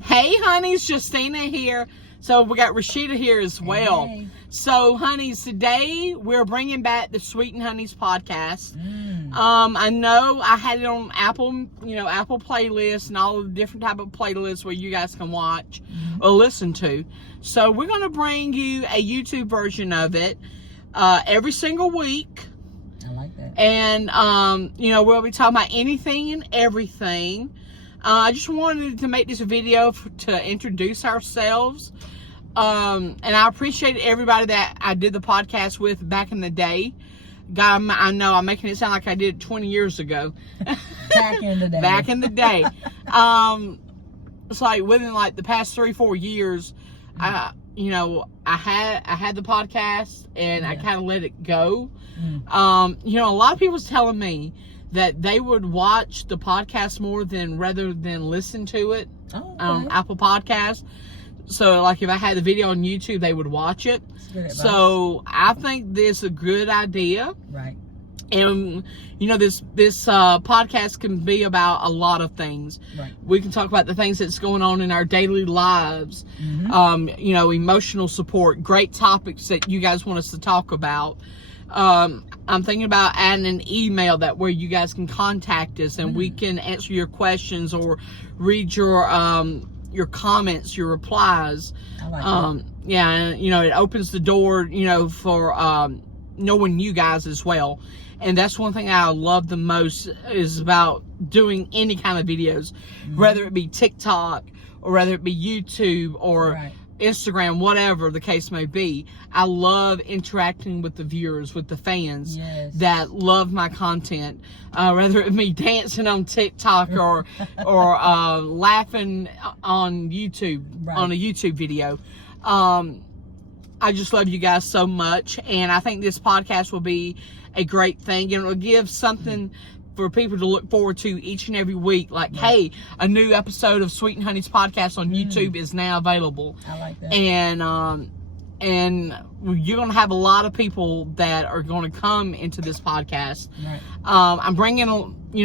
Hey, honeys, Justina here. So we got Rashida here as well. Hey. So, honeys, today we're bringing back the Sweeten Hunnies podcast. I know I had it on Apple, Apple playlists and all the different type of playlists where you guys can watch or listen to. So we're going to bring you a YouTube version of it every single week. I like that. And, we'll be talking about anything and everything. I just wanted to make this video to introduce ourselves. And I appreciate everybody that I did the podcast with back in the day. God, I know I'm making it sound like I did 20 years ago. Back in the day. Back in the day. It's like within like the past 3-4 years, I had the podcast and I kind of let it go. A lot of people was telling me that they would watch the podcast more rather than listen to it on Apple Podcasts. So, like, if I had the video on YouTube, they would watch it. So, I think this is a good idea. Right. And, this podcast can be about a lot of things. Right. We can talk about the things that's going on in our daily lives. Emotional support, great topics that you guys want us to talk about. I'm thinking about adding an email where you guys can contact us and we can answer your questions or read your comments, your replies. I like that. And, it opens the door, for knowing you guys as well. And that's one thing I love the most is about doing any kind of videos, whether it be TikTok or whether it be YouTube or Instagram, whatever the case may be. I love interacting with the viewers, with the fans that love my content. Whether it be dancing on TikTok or laughing on YouTube, on a YouTube video. I just love you guys so much, and I think this podcast will be a great thing, and it will give something for people to look forward to each and every week. Like, hey, a new episode of Sweeten Hunnies podcast on YouTube is now available. I like that. And you're going to have a lot of people that are going to come into this podcast. Right.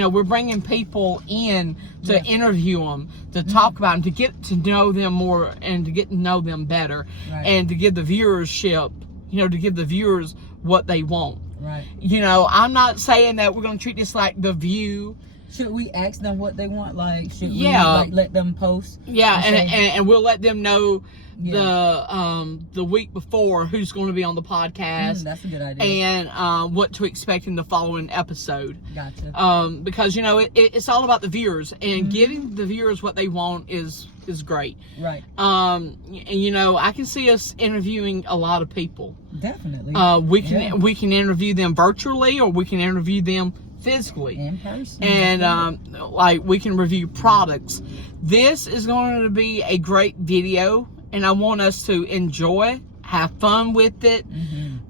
We're bringing people in to interview them, to talk about them, to get to know them more and to get to know them better, and to give the viewership, to give the viewers what they want. Right. I'm not saying that we're going to treat this like The View. Should we ask them what they want? Like, should we let them post? Yeah, and we'll let them know the week before who's going to be on the podcast. That's a good idea. And what to expect in the following episode. Gotcha. Because it's all about the viewers, and giving the viewers what they want is great. Right. I can see us interviewing a lot of people. Definitely. We can interview them virtually, or we can interview them physically in person, and we can review products. This is going to be a great video, and I want us to enjoy, have fun with it,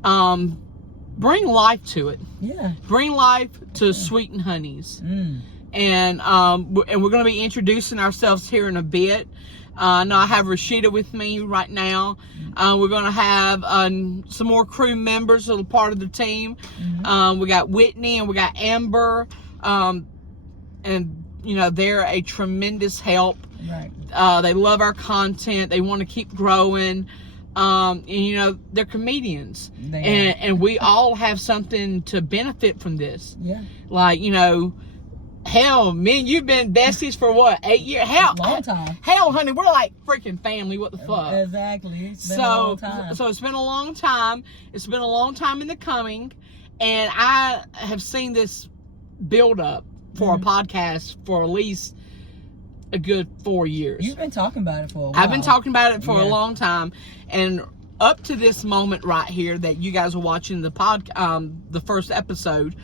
bring life to it. Bring life to Sweeten Hunnies. And we're going to be introducing ourselves here in a bit. Now I have Rashida with me right now. We're going to have some more crew members that are part of the team. We got Whitney and we got Amber. And, they're a tremendous help. Right. They love our content. They want to keep growing. And, they're comedians. And we all have something to benefit from this. Yeah. Like, hell, man, you've been besties for what, 8 years? Hell, long time. Hell, honey, we're like freaking family. What the fuck? Exactly. It's been a long time. So it's been a long time. It's been a long time in the coming, and I have seen this build up for a podcast for at least a good 4 years. You've been talking about it for a while. I've been talking about it for a long time, and up to this moment right here that you guys are watching the first episode,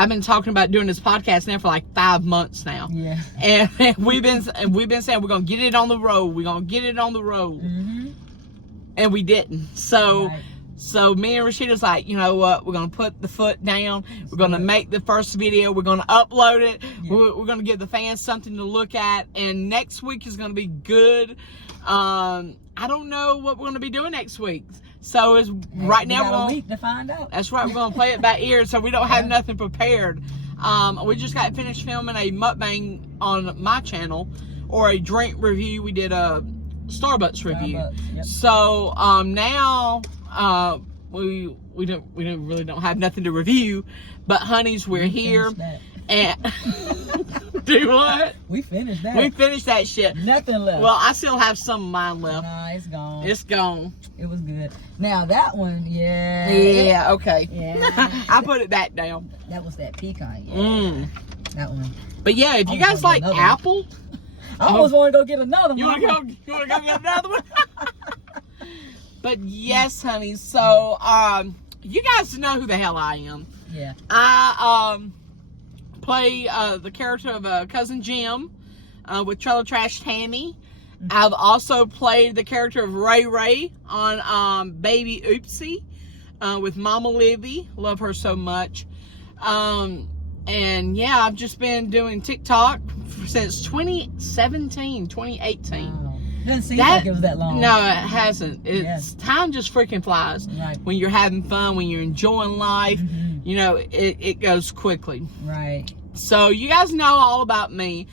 I've been talking about doing this podcast now for like 5 months now. Yeah. And we've been saying we're gonna get it on the road. We're gonna get it on the road. And we didn't. So me and Rashida's like, you know what? We're gonna put the foot down. We're gonna make the first video. We're gonna upload it. We're gonna give the fans something to look at. And next week is gonna be good. I don't know what we're gonna be doing next week. So it's right now we got a week to find out. That's right. We're gonna play it by ear, so we don't have nothing prepared. We just got finished filming a mukbang on my channel, or a drink review. We did a Starbucks review. Yep. So now we really don't have nothing to review. But honeys, we're here. And do what? We finished that. We finished that shit. Nothing left. Well, I still have some of mine left. Nah, it's gone. It's gone. It was good. Now that one, yeah. Yeah, okay. Yeah. I put it back down. That was that pecan. Yeah. That one. But yeah, if you guys like apple, I almost want to go get another one. You want to go get another one? But yes, honey. So you guys know who the hell I am. Yeah. I play the character of Cousin Jim with Trailer Trash Tammy. I've also played the character of Ray Ray on Baby Oopsie with Mama Livy. Love her so much. And yeah, I've just been doing TikTok since 2017, 2018. Wow. Doesn't seem like it was that long. No, it hasn't. Time just freaking flies. Right. When you're having fun, when you're enjoying life, you know, it goes quickly. Right. So you guys know all about me.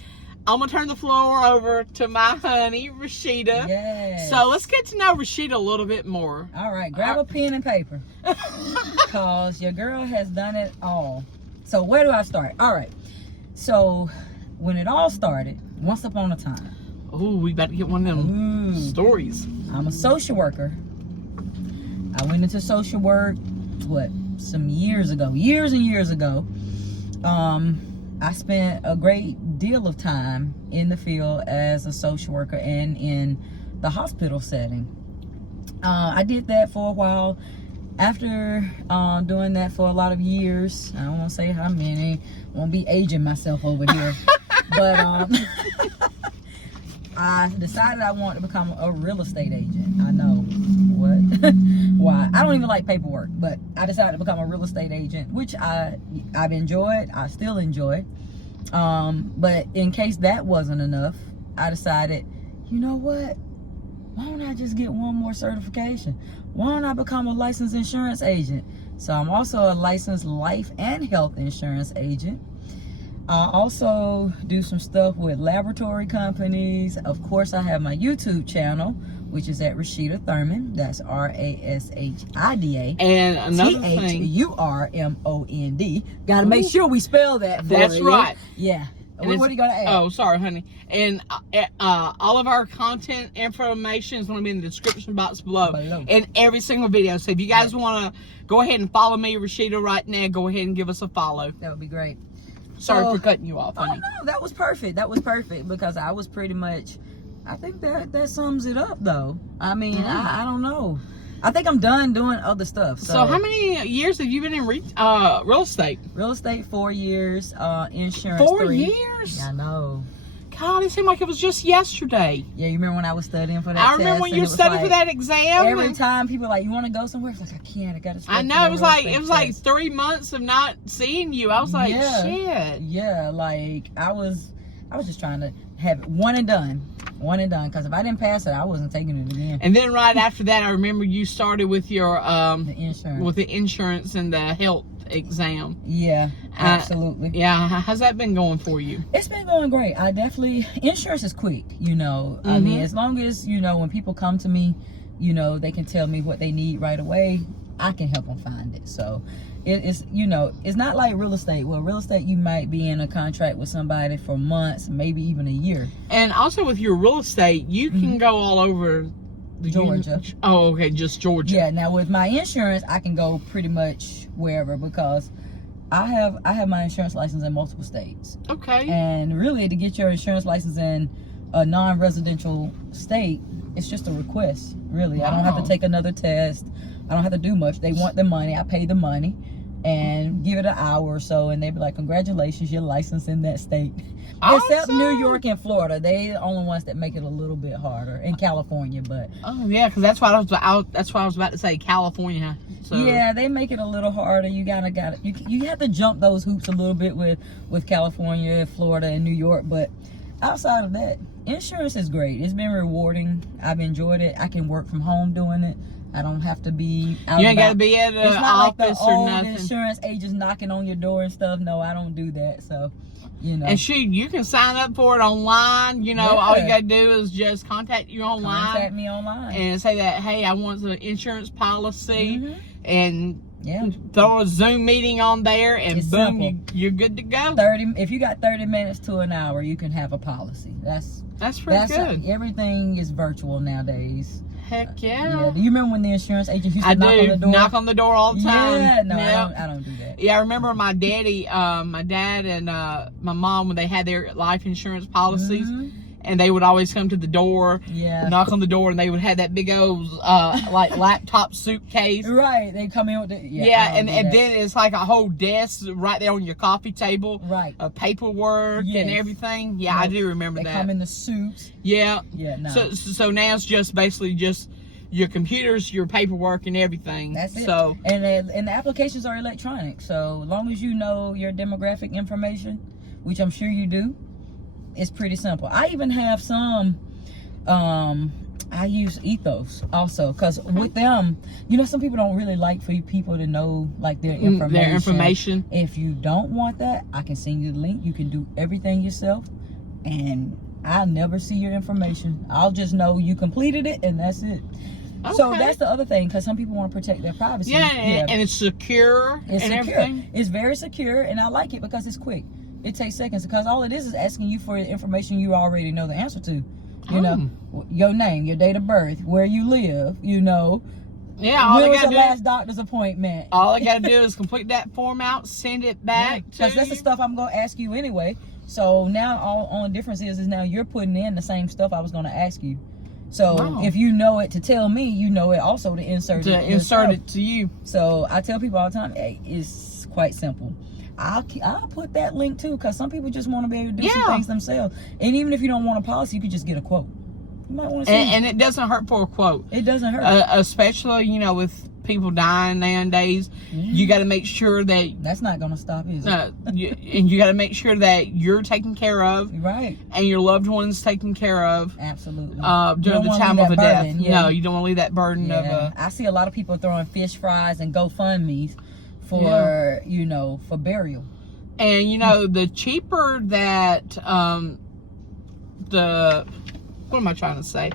I'm going to turn the floor over to my honey, Rashida. Yes. So let's get to know Rashida a little bit more. All right. Grab a pen and paper. Because your girl has done it all. So where do I start? All right. So when it all started, once upon a time. Oh, we about to get one of them stories. I'm a social worker. I went into social work, some years ago. Years and years ago. I spent a great deal of time in the field as a social worker and in the hospital setting. I did that for a while. After doing that for a lot of years, I don't want to say how many, won't be aging myself over here, but I decided I wanted to become a real estate agent. I know what, why. I don't even like paperwork, but I decided to become a real estate agent, which I've enjoyed. I still enjoy. But in case that wasn't enough, I decided, you know what? Why don't I just get one more certification? Why don't I become a licensed insurance agent? So I'm also a licensed life and health insurance agent. I also do some stuff with laboratory companies. Of course, I have my YouTube channel, which is at Rashida Thurman. That's Rashida. And another thing, Thurmond. Got to make sure we spell that. That's right. Yeah. What are you gonna add? Oh, sorry, honey. And all of our content information is going to be in the description box below. In every single video. So if you guys want to go ahead and follow me, Rashida, right now, go ahead and give us a follow. That would be great. Sorry for cutting you off, honey. Oh, no, that was perfect. That was perfect because I was pretty much. I think that sums it up, though. I mean, I don't know. I think I'm done doing other stuff. So how many years have you been in real estate? Real estate, 4 years. Insurance, 4 3. years? Yeah, I know. God, it seemed like it was just yesterday. Yeah, you remember when I was studying for that test? I remember when you were studying for that exam. Every time people were like, you want to go somewhere? I was like, I can't. I got to. I know. It was like 3 months of not seeing you. I was like, shit. Yeah, like I was just trying to have it one and done. Because if I didn't pass it, I wasn't taking it again. And then right after that, I remember you started with your the insurance. With the insurance and the health exam. Yeah, absolutely. Yeah, how's that been going for you? It's been going great. I definitely, insurance is quick, you know. I mean, as long as, you know, when people come to me, you know, they can tell me what they need right away, I can help them find it. So it's, you know, it's not like real estate. Well, real estate, you might be in a contract with somebody for months, maybe even a year. And also with your real estate, you can go all over Georgia. Oh, okay, just Georgia. Yeah, now with my insurance, I can go pretty much wherever because I have my insurance license in multiple states. Okay. And really, to get your insurance license in a non-residential state, it's just a request, really. Wow. I don't have to take another test. I don't have to do much. They want the money. I pay the money and give it an hour or so, and they be like, congratulations, you're licensed in that state. Awesome. Except New York and Florida. They the only ones that make it a little bit harder. In California, but oh yeah, because that's what I was about to say, California. So yeah, they make it a little harder. You you have to jump those hoops a little bit with California, Florida, and New York. But outside of that, insurance is great. It's been rewarding. I've enjoyed it. I can work from home doing it. I don't have to be out. You ain't got to be at an office like the or nothing. Insurance agents knocking on your door and stuff. No, I don't do that. So, you know. And shoot, you can sign up for it online. You know, all you got to do is just contact you online. Contact me online. And say that, hey, I want the insurance policy. Mm-hmm. And yeah, throw a Zoom meeting on there, and it's boom, you're good to go. If you got 30 minutes to an hour, you can have a policy. That's pretty good. Everything is virtual nowadays. Heck yeah. Yeah. Do you remember when the insurance agent used to knock on the door? Knock on the door all the time. Yeah, no, I don't do that. Yeah, I remember my dad and my mom, when they had their life insurance policies, and they would always come to the door, knock on the door, and they would have that big old like laptop suitcase. Right, they come in with the and then it's like a whole desk right there on your coffee table. Right. Paperwork and everything. Yeah, I do remember that. They come in the suits. Yeah. Yeah, no. So now it's just basically just your computers, your paperwork, and everything. That's it. So and the applications are electronic. So long as you know your demographic information, which I'm sure you do, it's pretty simple. I even have some. I use Ethos also, because with them, you know, some people don't really like for people to know like their information. If you don't want that, I can send you the link. You can do everything yourself, and I'll never see your information. I'll just know you completed it, and that's it. Okay. So that's the other thing, because some people want to protect their privacy. Yeah, and it's secure. Everything. It's very secure, and I like it because it's quick. It takes seconds, because all it is asking you for information you already know the answer to. You know, your name, your date of birth, where you live, you know. Yeah, when was your last doctor's appointment? All I got to do is complete that form out, send it back to you. Because that's the stuff I'm going to ask you anyway. So now all the difference is now you're putting in the same stuff I was going to ask you. So if you know it to tell me, you know it also to insert it to you. So I tell people all the time, hey, it's quite simple. I'll put that link too, because some people just want to be able to do some things themselves. And even if you don't want a policy, you could just get a quote. You might want to see. And it doesn't hurt for a quote. It doesn't hurt. Especially, you know, with people dying nowadays, you got to make sure that... That's not going to stop, is it? And you got to make sure that you're taken care of. Right. And your loved one's taken care of. Absolutely. During the time of a death. Yeah. No, you don't want to leave that burden of... I see a lot of people throwing fish fries and GoFundMe's for, you know, for burial. And, you know, the cheaper that, what am I trying to say?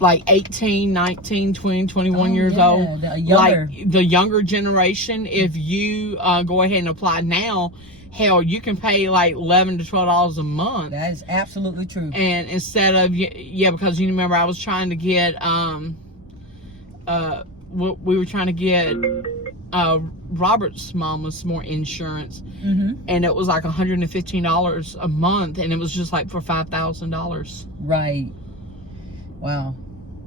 Like 18, 19, 20, 21 years old. Like the younger generation, if you go ahead and apply now, hell, you can pay like $11 to $12 a month. That is absolutely true. And instead of, because you remember I was trying to get, we were trying to get Robert's mom was more insurance, and it was like $115 a month, and it was just like for $5,000. Right. Wow.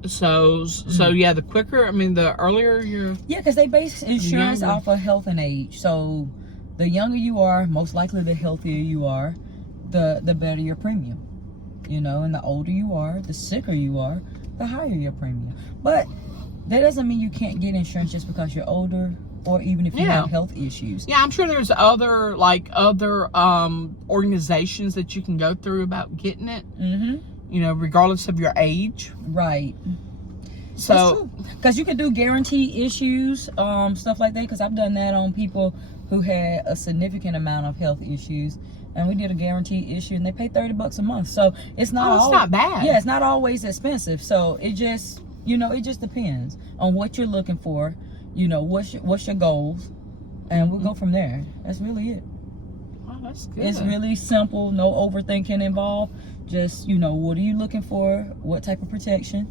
So yeah, the quicker, I mean, the earlier you're... Yeah, because they base insurance off of health and age. So the younger you are, most likely the healthier you are, the better your premium. You know, and the older you are, the sicker you are, the higher your premium. But that doesn't mean you can't get insurance just because you're older, or even if you have health issues. Yeah, I'm sure there's other organizations that you can go through about getting it. You know, regardless of your age. Right. So, because you can do guarantee issues, stuff like that. Because I've done that on people who had a significant amount of health issues, and we did a guarantee issue, and they paid $30 a month. So it's not. It's not bad. Yeah, it's not always expensive. So it just, you know, it just depends on what you're looking for. You know, what's your goals, and we'll go from there. That's really it. Wow, that's good. It's really simple. No overthinking involved. Just, you know, what are you looking for? What type of protection?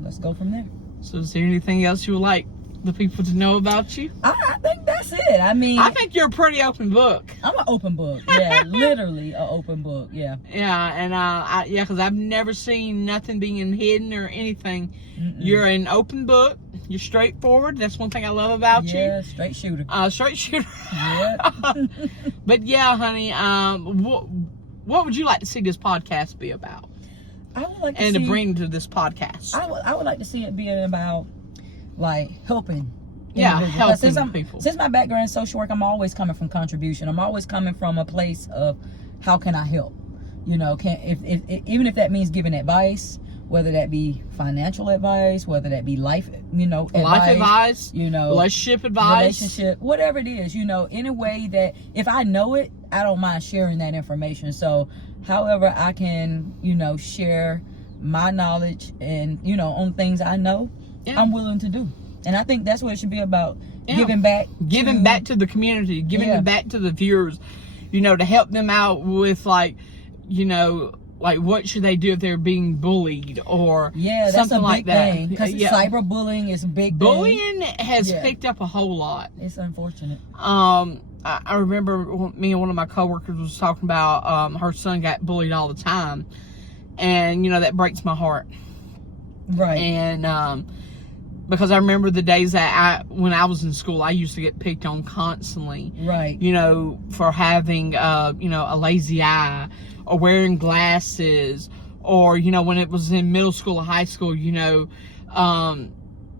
Let's go from there. So is there anything else you would like the people to know about you? I think that's it. I mean, I think you're a pretty open book. I'm an open book. Yeah, literally an open book. Yeah. Yeah, and because I've never seen nothing being hidden or anything. You're an open book. You're straightforward. That's one thing I love about you. Yeah, straight shooter. Straight shooter. Yeah. But yeah, honey, what would you like to see this podcast be about? I would like to to bring to this podcast. I would like to see it being about like helping. Yeah, helping people. Since my background in social work, I'm always coming from contribution. I'm always coming from a place of how can I help? You know, even if that means giving advice whether that be financial advice, whether that be life advice, relationship advice, whatever it is, in a way that if I know it, I don't mind sharing that information. So however I can, share my knowledge and, on things I know, I'm willing to do. And I think that's what it should be about. Giving back to the community, giving it back to the viewers, to help them out with like what should they do if they're being bullied or something like that. Because cyberbullying is a big bullying has picked up a whole lot. It's unfortunate. I remember me and one of my coworkers was talking about her son got bullied all the time, and that breaks my heart. Right. And because I remember the days that when I was in school, I used to get picked on constantly. Right. For having a lazy eye or wearing glasses, or when it was in middle school or high school,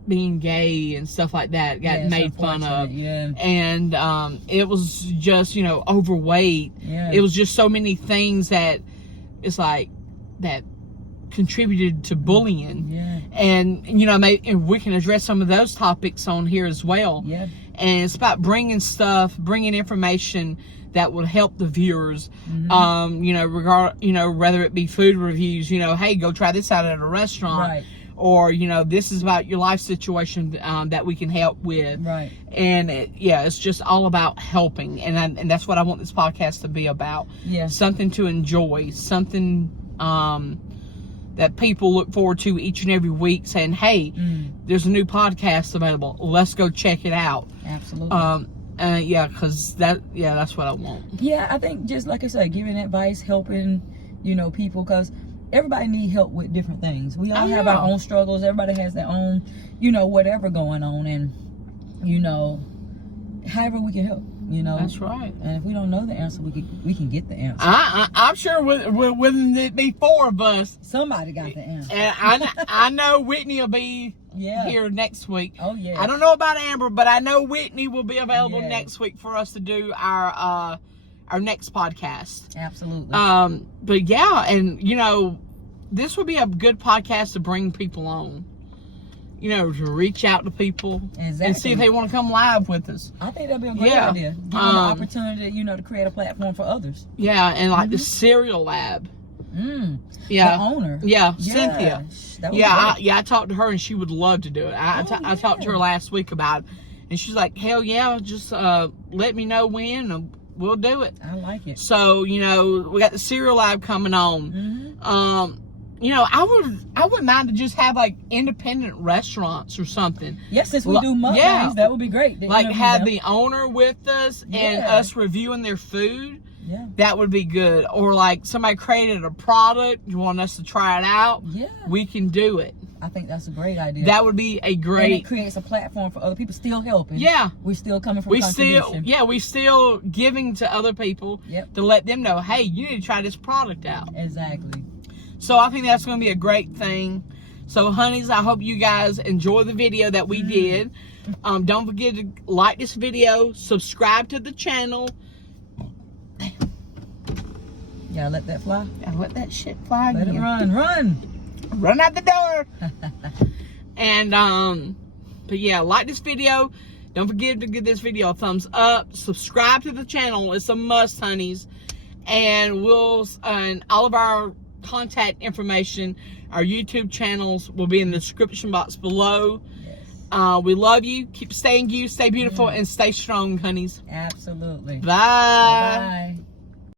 being gay and stuff like that got made fun of. Yeah. And it was just overweight. Yeah. It was just so many things that it's like that contributed to bullying. Yeah. And and we can address some of those topics on here as well. Yeah. And it's about bringing information that would help the viewers. Mm-hmm. Whether it be food reviews, hey, go try this out at a restaurant. Right. Or, this is about your life situation that we can help with. Right. And it's just all about helping. And that's what I want this podcast to be about. Yeah. Something to enjoy. Something that people look forward to each and every week, saying, hey, there's a new podcast available. Let's go check it out. Absolutely. Because that's what I want. Yeah, I think just like I said, giving advice, helping, people, because everybody need help with different things. We all have our own struggles. Everybody has their own, whatever going on, and however we can help. That's right. And if we don't know the answer, we can get the answer. I'm sure wouldn't it be four of us? Somebody got the answer. And I know Whitney will be here next week. Oh yeah. I don't know about Amber, but I know Whitney will be available next week for us to do our next podcast. Absolutely. But and this would be a good podcast to bring people on. To reach out to people and see if they want to come live with us. I think that'd be a great idea. Give them the opportunity, to create a platform for others. Yeah, and like the Cereal Lab. Yeah. The owner. Yeah, Cynthia. I talked to her and she would love to do it. I talked to her last week about it, and she's like, hell yeah, just let me know when and we'll do it. I like it. So, we got the Cereal Lab coming on. I wouldn't mind to just have like independent restaurants or something. Yes, since we do mukbangs, that would be great. Like have the owner with us and us reviewing their food. Yeah. That would be good. Or like somebody created a product, you want us to try it out. Yeah. We can do it. I think that's a great idea. That would be a great. And it creates a platform for other people still helping. Yeah. We're still coming from contribution. We still giving to other people to let them know, hey, you need to try this product out. Exactly. So I think that's going to be a great thing. So, honeys, I hope you guys enjoy the video that we did. Don't forget to like this video, subscribe to the channel. Yeah, let that fly. Yeah, let that shit fly. Let it run. Run out the door. And, but yeah, like this video. Don't forget to give this video a thumbs up. Subscribe to the channel. It's a must, honeys. And and all of our contact information, our YouTube channels will be in the description box below. Yes. We love you. Keep staying you, stay beautiful, and stay strong, honeys. Absolutely. Bye. Bye.